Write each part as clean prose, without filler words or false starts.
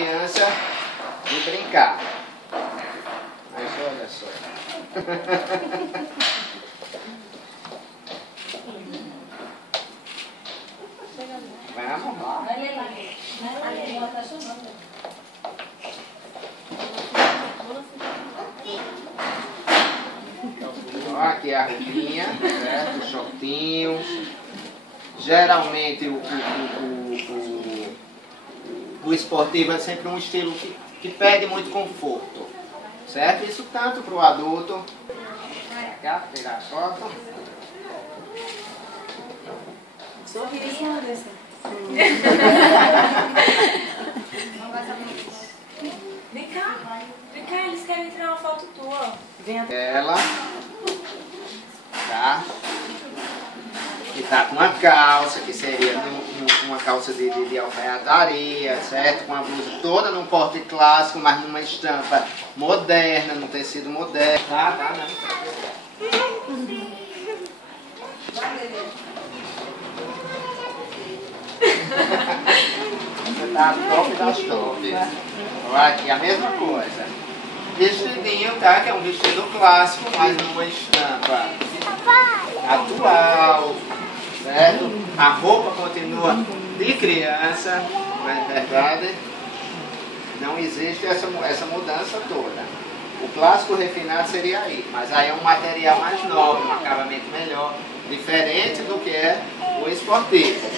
criança de brincar. Mas olha só. Vamos lá. Ó, aqui é a roupinha, certo? Os shortinhos. Geralmente o esportivo é sempre um estilo que pede muito conforto, certo? Isso tanto para o adulto. Cá, pegar a foto. Sorriso, Anderson. Vem cá, eles querem tirar uma foto tua. Vem até Ela, tá? Que tá com uma calça, que seria uma calça de alfaiataria, certo? Com a blusa toda num corte clássico, mas numa estampa moderna, num tecido moderno. Tá, né? Você tá top das top. Olha aqui a mesma coisa. Vestidinho, tá? Que é um vestido clássico, mas numa estampa atual, certo? A roupa continua de criança, mas na verdade não existe essa mudança toda. O clássico refinado seria aí, mas aí é um material mais nobre, um acabamento melhor, diferente do que é o esportivo.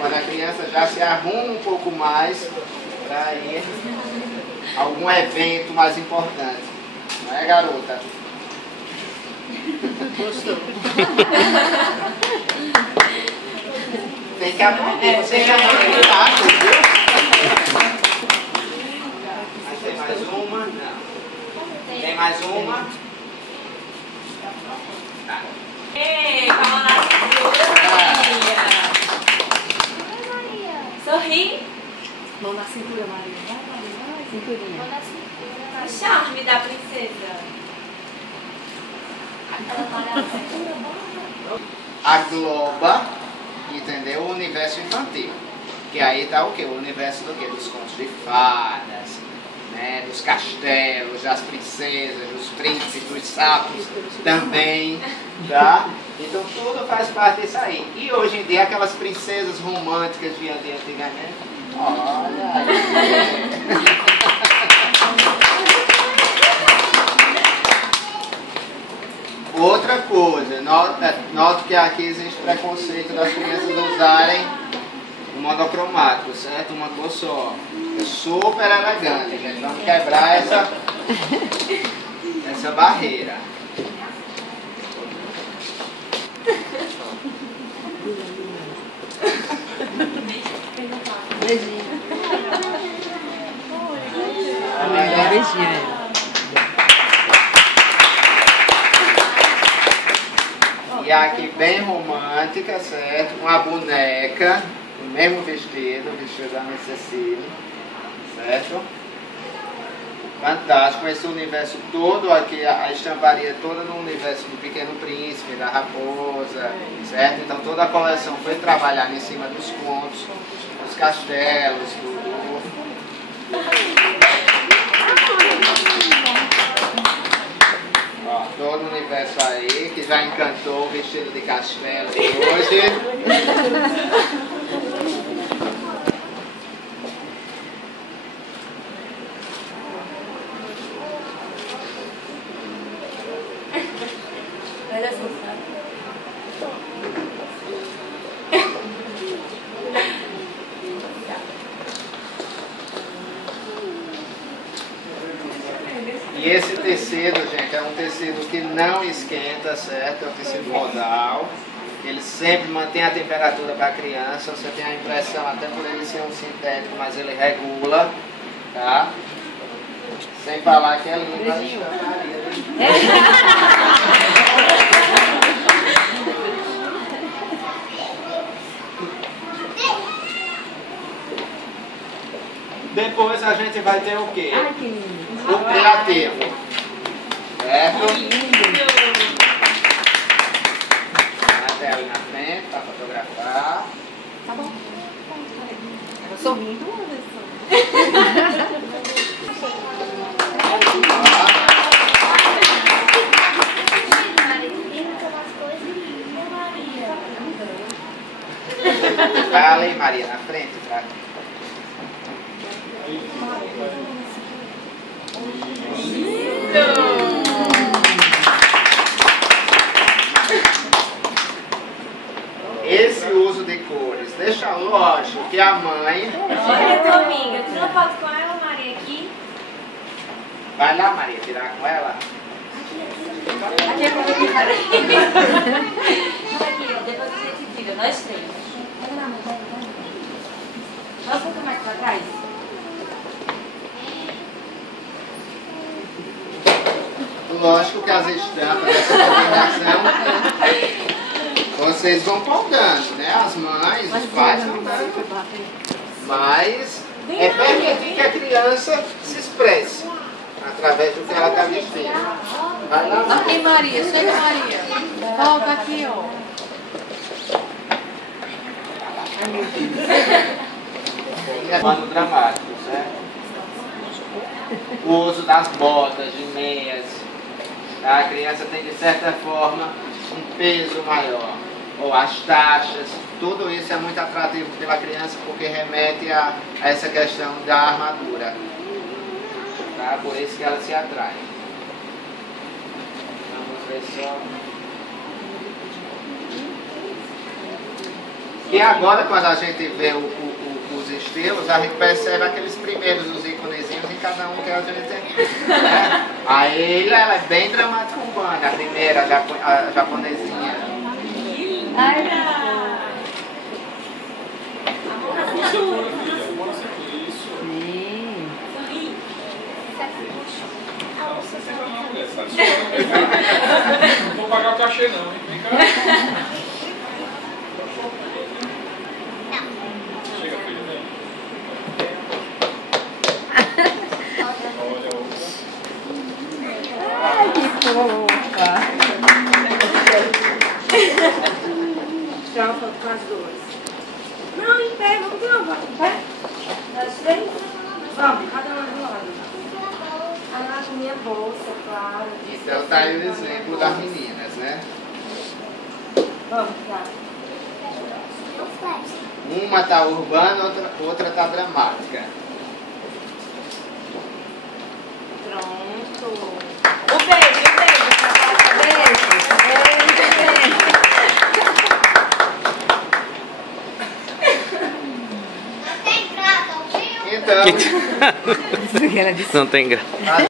Quando a criança já se arruma um pouco mais para ir a algum evento mais importante. Não é, garota? Gostou. Tem que aprender, você já aprendeu, viu? Mas tem mais uma? Não. Tem mais uma? Tá. Ei, calma na cintura, Maria. Sorri. Mão na cintura, Maria. Vai, cinturinha. Mão na cintura. O charme da princesa. Agloba, entendeu? O universo infantil. Que aí tá o quê? O universo do quê? Dos contos de fadas, né? Dos castelos, das princesas, dos príncipes, dos sapos também, tá? Então tudo faz parte disso aí. E hoje em dia aquelas princesas românticas de antigamente, olha aí. Outra coisa, noto que aqui existe preconceito das crianças usarem o monocromático, certo? Uma cor só. É super elegante, gente. Vamos quebrar essa barreira. Beijinho. Beijinho. E aqui bem romântica, certo? Com a boneca, o mesmo vestido, o vestido da Cecília, certo? Fantástico, esse universo todo aqui, a estamparia toda no universo do Pequeno Príncipe, da Raposa, certo? Então toda a coleção foi trabalhada em cima dos contos, dos castelos, Ó, todo o universo aí, que já encantou o vestido de castelo de hoje. Olha só. E esse tecido, gente, é um tecido que não esquenta, certo? É um tecido modal. Ele sempre mantém a temperatura para a criança. Você tem a impressão, até por ele ser um sintético, mas ele regula, tá? Sem falar que é lindo a estamparia. Depois a gente vai ter o quê? Ai, que lindo. O criativo. Certo? Até ali na frente para fotografar. Tá bom. Sorrindo, Anderson. Esse uso de cores deixa lógico que a mãe... Olha, tua amiga, tira foto com ela, Maria, aqui. Vai lá, Maria, tirar com ela. Aqui é pra mim, Maria. Aqui, ó, depois a gente tira, nós três. Mostra um pouco mais pra trás. Lógico que as estampas dessa combinação vocês vão pautando, né? As mães, os pais vão dando. Mas é permitir que a criança se expresse através do que ela está vestindo. Vai lá. Aqui, Maria, chega, Maria. Volta aqui, ó. Ai, meu Deus. Quando dramáticos, né? O uso das botas, de meias. A criança tem, de certa forma, um peso maior. Ou as taxas, tudo isso é muito atrativo pela criança porque remete a essa questão da armadura. Tá? Por isso que ela se atrai. Vamos ver só. E agora, quando a gente vê os estilos, a gente percebe aqueles primeiros, os íconezinhos em cada um que a gente tem. Né? A Eila, ela é bem dramática urbana, a primeira, a japonesinha. Ai, Não vou pagar o cachê não, hein? Vem cá. Chega, filho, vem. Olha o... Ai, que fofa. Tirar uma foto com as duas. não, em pé, vamos tirar uma foto em pé. Nós três? Vamos, cada uma do lado. Ah, com minha bolsa, claro. Então tá aí o exemplo das meninas, né? Vamos, tá. Uma tá urbana, outra tá dramática. Pronto. O beijo, pra Então, Não tem graça.